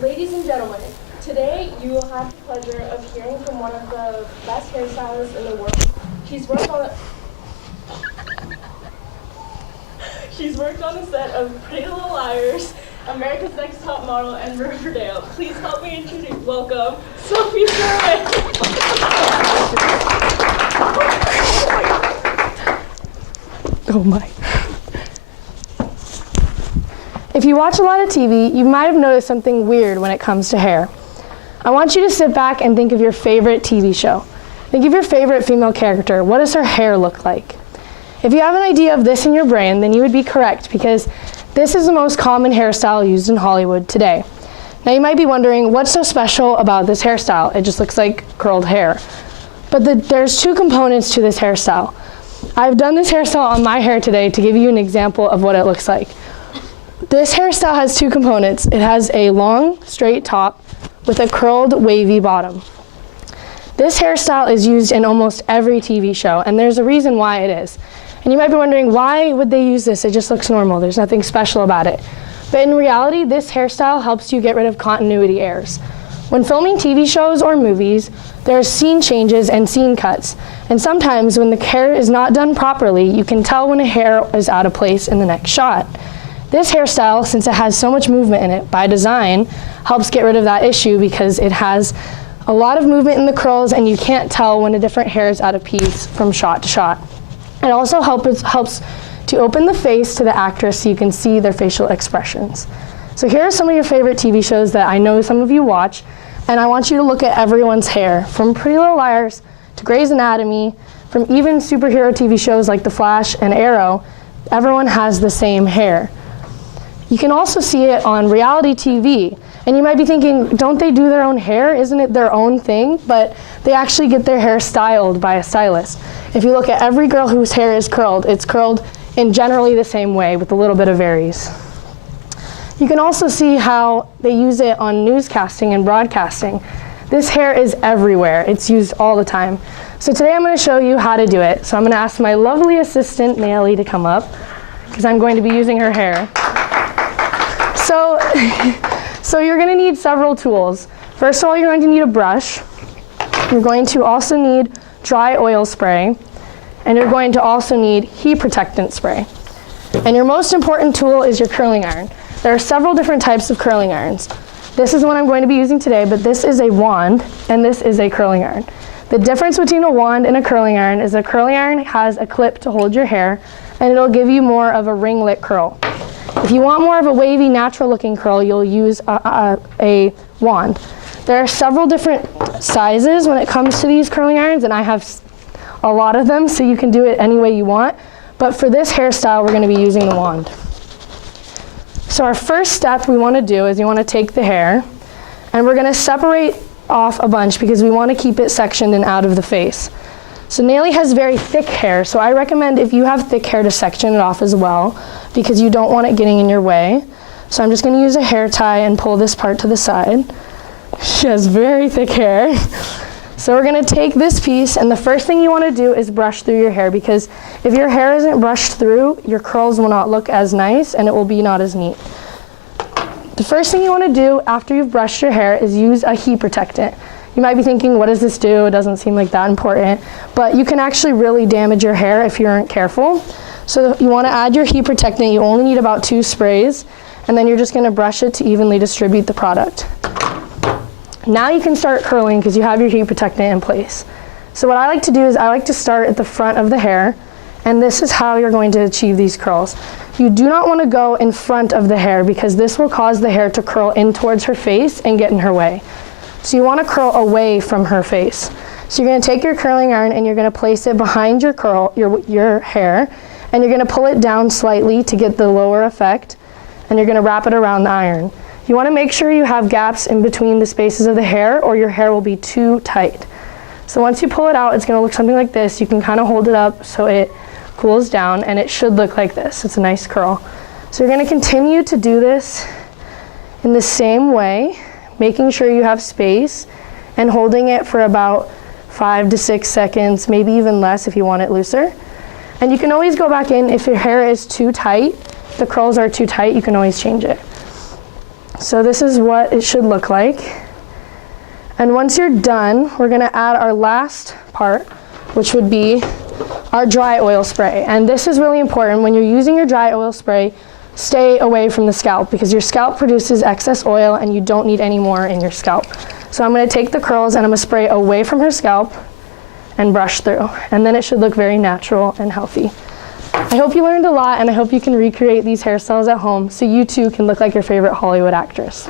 Ladies and gentlemen, today you will have the pleasure of hearing from one of the best hairstylists in the world. She's worked on a set of Pretty Little Liars, America's Next Top Model, and Riverdale. Please help me welcome Sophie. Oh my. If you watch a lot of TV, you might have noticed something weird when it comes to hair. I want you to sit back and think of your favorite TV show. Think of your favorite female character. What does her hair look like? If you have an idea of this in your brain, then you would be correct, because this is the most common hairstyle used in Hollywood today. Now you might be wondering, what's so special about this hairstyle? It just looks like curled hair. But there's two components to this hairstyle. I've done this hairstyle on my hair today to give you an example of what it looks like. This hairstyle has two components. It has a long, straight top with a curled, wavy bottom. This hairstyle is used in almost every TV show, and there's a reason why it is. And you might be wondering, why would they use this? It just looks normal. There's nothing special about it. But in reality, this hairstyle helps you get rid of continuity errors. When filming TV shows or movies, there are scene changes and scene cuts. And sometimes when the hair is not done properly, you can tell when a hair is out of place in the next shot. This hairstyle, since it has so much movement in it by design, helps get rid of that issue because it has a lot of movement in the curls and you can't tell when a different hair is out of piece from shot to shot. It also helps to open the face to the actress so you can see their facial expressions. So here are some of your favorite TV shows that I know some of you watch, and I want you to look at everyone's hair, from Pretty Little Liars to Grey's Anatomy, from even superhero TV shows like The Flash and Arrow. Everyone has the same hair. You can also see it on reality TV. And you might be thinking, don't they do their own hair? Isn't it their own thing? But they actually get their hair styled by a stylist. If you look at every girl whose hair is curled, it's curled in generally the same way with a little bit of varies. You can also see how they use it on newscasting and broadcasting. This hair is everywhere. It's used all the time. So today I'm going to show you how to do it. So I'm going to ask my lovely assistant, Naily, to come up, because I'm going to be using her hair. So you're going to need several tools. First of all, you're going to need a brush. You're going to also need dry oil spray. And you're going to also need heat protectant spray. And your most important tool is your curling iron. There are several different types of curling irons. This is the one I'm going to be using today, but this is a wand and this is a curling iron. The difference between a wand and a curling iron is a curling iron has a clip to hold your hair and it'll give you more of a ringlet curl. If you want more of a wavy, natural looking curl, you'll use a wand. There are several different sizes when it comes to these curling irons, and I have a lot of them, so you can do it any way you want. But for this hairstyle, we're going to be using the wand. So our first step we want to do is you want to take the hair, and we're going to separate off a bunch because we want to keep it sectioned and out of the face. So Naily has very thick hair, so I recommend if you have thick hair to section it off as well, because you don't want it getting in your way. So I'm just going to use a hair tie and pull this part to the side. She has very thick hair. So we're going to take this piece, and the first thing you want to do is brush through your hair, because if your hair isn't brushed through, your curls will not look as nice and it will be not as neat. The first thing you want to do after you've brushed your hair is use a heat protectant. You might be thinking, what does this do? It doesn't seem like that important, but you can actually really damage your hair if you aren't careful. So you want to add your heat protectant. You only need about 2 sprays, and then you're just going to brush it to evenly distribute the product. Now you can start curling because you have your heat protectant in place. So what I like to do is I like to start at the front of the hair, and this is how you're going to achieve these curls. You do not want to go in front of the hair because this will cause the hair to curl in towards her face and get in her way. So you want to curl away from her face. So you're going to take your curling iron and you're going to place it behind your hair, and you're going to pull it down slightly to get the lower effect, and you're going to wrap it around the iron. You want to make sure you have gaps in between the spaces of the hair or your hair will be too tight. So once you pull it out, it's going to look something like this. You can kind of hold it up so it cools down, and it should look like this. It's a nice curl. So you're going to continue to do this in the same way, making sure you have space and holding it for about 5 to 6 seconds, maybe even less if you want it looser. And you can always go back in if your hair is too tight. the curls are too tight, you can always change it. So this is what it should look like. And once you're done, we're gonna add our last part, which would be our dry oil spray. And this is really important. When you're using your dry oil spray, stay away from the scalp because your scalp produces excess oil and you don't need any more in your scalp. So I'm gonna take the curls and I'm gonna spray away from her scalp and brush through. And then it should look very natural and healthy. I hope you learned a lot and I hope you can recreate these hairstyles at home so you too can look like your favorite Hollywood actress.